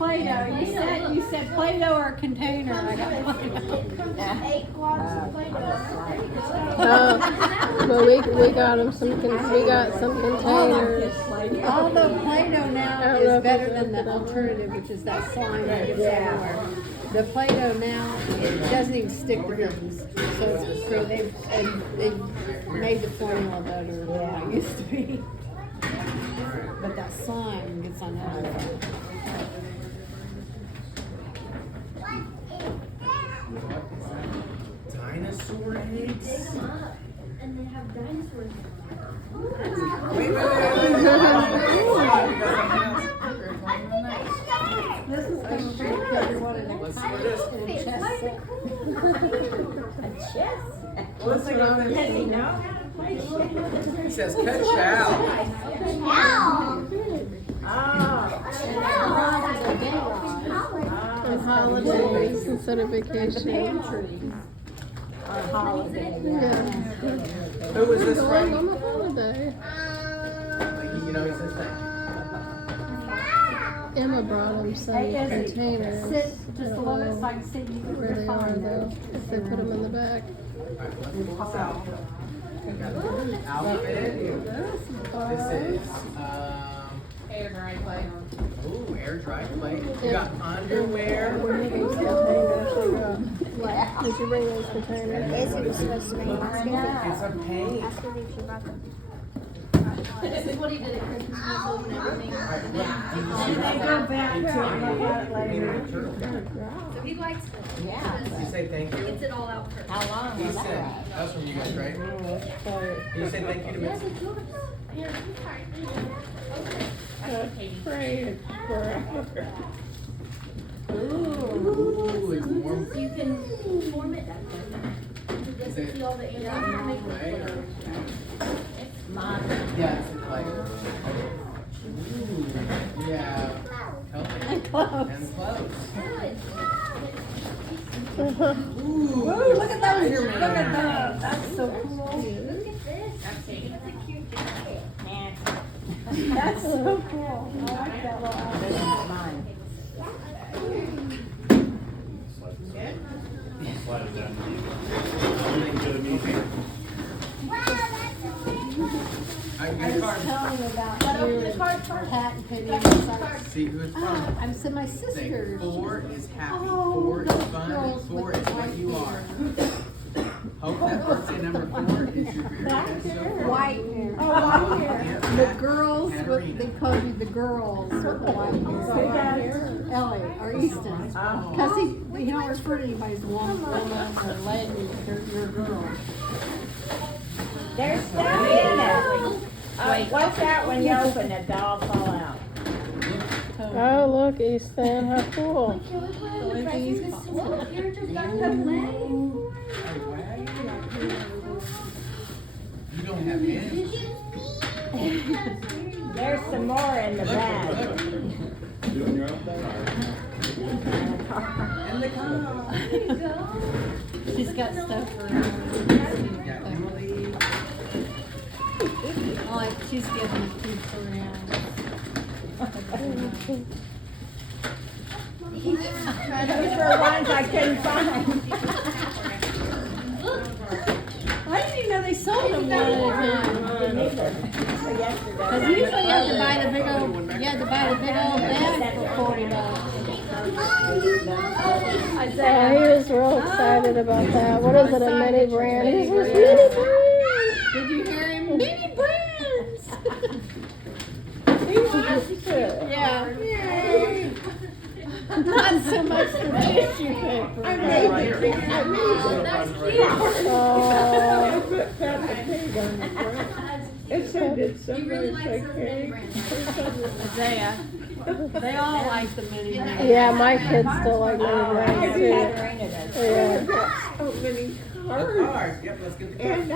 Play-Doh. You said Play-Doh or container. I got Play-Doh. But we got them some. We got some containers. Although Play-Doh now is better than the alternative, which is that slime that gets everywhere. The Play-Doh now, it doesn't even stick to things. So they've made the formula better than what it used to be. But that slime gets on everything. Dinosaur eggs? And they have dinosaurs. Wait. This is going to be everyone in Let's see what it is. A chess. What's it on Does he there? know how to play chess? It says ka-chow. On holidays instead of vacation. Yeah. Who was this Going from? on the holiday. You know, he says thank Emma brought them some containers. Sit just a little bit so I can see you. Where they are though, if they put them in the back. you. Alright, let's pull this out. We got the outfit. This is, Air dry play. ooh, air dry plate. We got underwear. Did you bring those containers? What is it? It's a paint. This is what he did at Christmas puzzles and everything. Alright, look. They go back to it and look at it later. So he likes to. Did you say thank you? Gets it all out first. How long He was said, that? that was from you guys, right? Did you say thank you to Yes, me? it's yours. Here, I'm sorry. Prayed forever. Ooh, it's warm. You can form it that way. You get to see all the answers and make Right? it clear. It's mine. Yeah, it's like, ooh, yeah, helping and clothes. Ooh, Look at those. Look at those. That's so cool. Look at this. That's a cute jacket. That's so cool. I like that little outfit. I I was card. telling you about open your the card first. hat and penny on the side. See who it's from. I'm so my Say, sister. 4 is happy, Oh, 4 is those fun, girls 4 with is the what white you hair. are. Hope that birthday number 4 is your very best so far. White hair. Oh, white hair. The girls, with, Katarina. they call you the girls with the white hair. Ellie or Easton. Because he don't refer to anybody as woman or lady, they're your girl. There's stuff in there. Watch out when you open it, they'll all fall out. Oh, look, Easton, how cool. Look, characters got her leg. You don't have hands. There's some more in the bag. In the car. She's got stuff for her. Got Emily. Like she's giving the kids around. Those were ones I couldn't find. I didn't even know they sold them one at a time. Because Yesterday. usually you have to buy the big old bag for $40. Yeah, he was real excited about that. What is it, a mini brand? He says, mini brand. Did you hear him? Mini brands. Yeah. Not so much for tissue paper. That's cute. He really likes those mini brands. Isaiah. They all like the mini brands. Yeah, my kids still like mini brands too. Yeah. The card. Yep, let's get the card. And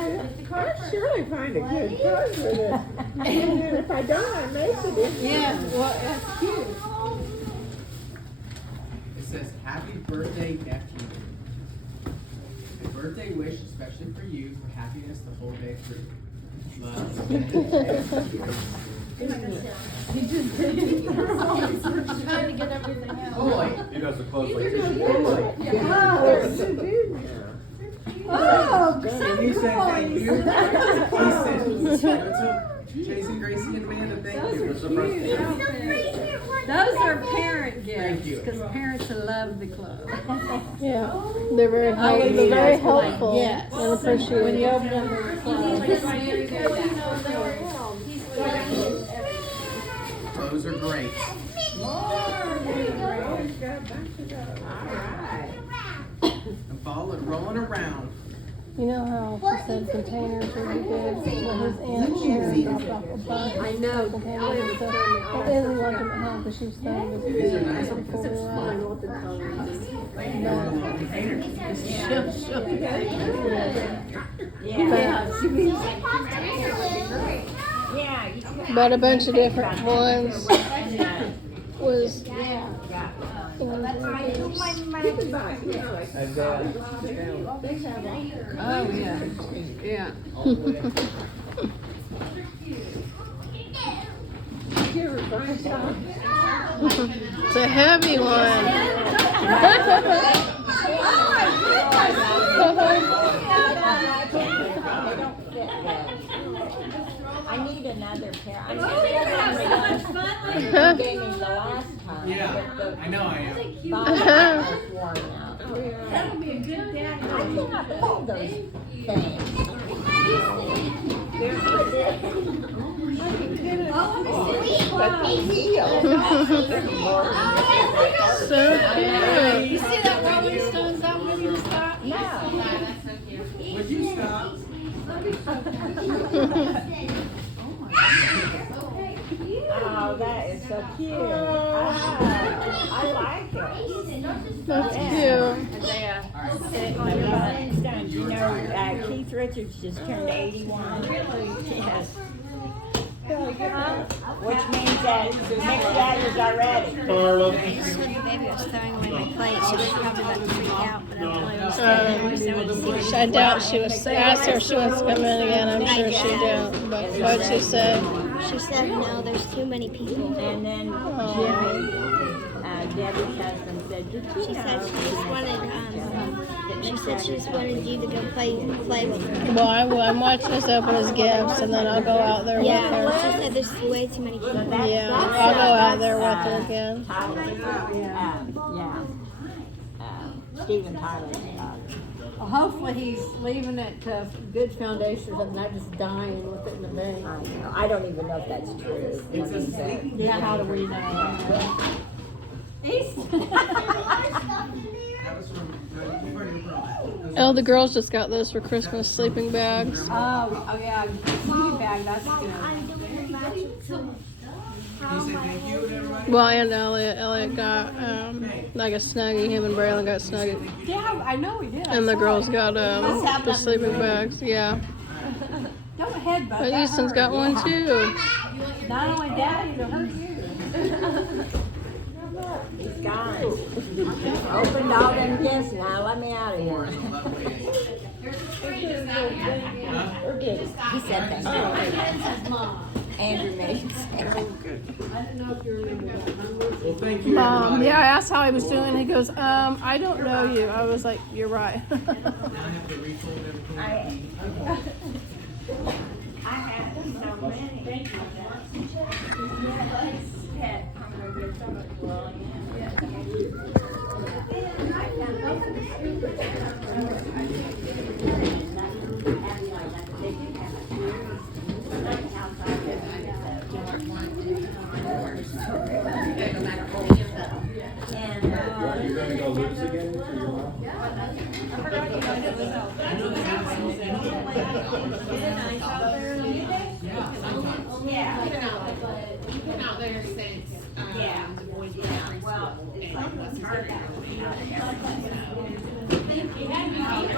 I'll surely find a good card for this. And if I don't, I may put it. Yeah, well, that's cute. It says, happy birthday, nephew. A birthday wish especially for you, for happiness the whole day through. Love. Trying to get everything out. He does the clothes like this. Oh, and he said thank you. He said, Jason, Gracie, and Amanda, thank you. Those are parent Thank you. gifts, because parents love the clothes. Yeah, they're very helpful. mean, They're very that's what I- helpful yes. and appreciated. When you open them, they're Those are great. And ball and rolling around. You know how she said containers would be good? Well, his aunt Sharon dropped off a bunch I know. of containers. So, well, Izzy wanted them at home because she was staying with These are me nice. before we left. Yeah. she means Yeah. But a bunch of different ones was oh, yeah. Yeah. it's a heavy one. I need another pair. I need another one. You gave me the last time. Yeah, But I know I am. the bottom was worn out. That'll be a good dad. I cannot hold those things. So cute. You see that Rolling Stones album you stop? No. Would you stop? Oh, that is so cute. Ah, I like it. That's cute. You know, Keith Richards just turned 81. Yes. Which means that next daggers are ready. Carla. The baby was throwing away my plate, so she probably about to freak out, but I really was I doubt she was. Asked her if she wants to come in again. I'm sure she don't. But what'd she say? She said, no, there's too many people. And then Jimmy, Debbie's husband, said, did you She know? said she just wanted you to go play with her. Well, I will. I'm watching us open his gifts, and then I'll go out there with Yeah, her. she said there's way too many people. Yeah, I'll go out there with her again. Stephen Tyler's father. Well, hopefully he's leaving it to good foundations and not just dying with it in the bank. I know. I don't even know if that's true. It's a sleeping. Yeah, how do we know? Easton. That was from Oh, the girls just got those for Christmas sleeping bags. Oh yeah, sleeping bag, that's good. Can you say thank you to everybody? Well, and Elliot. Elliot got like a snuggie. Him and Braylon got snuggie. Yeah, I know we did. I And the saw girls it. got the sleeping bags. Yeah. Don't headbutt. But that Easton's hurt. got one too. Not only that, it'll hurt you. He's gone. Opened all them gifts now. Let me out of here. He said thank you. Andrew made it. I didn't know if you remember that. Well, thank you, everybody. Yeah, I asked how he was doing. He goes, I don't know you. I was like, you're right. Now I have to refold everything. I have so many. Thank you. You're gonna go loose again for your mom? You've been out there since, Du Bois Elementary School. And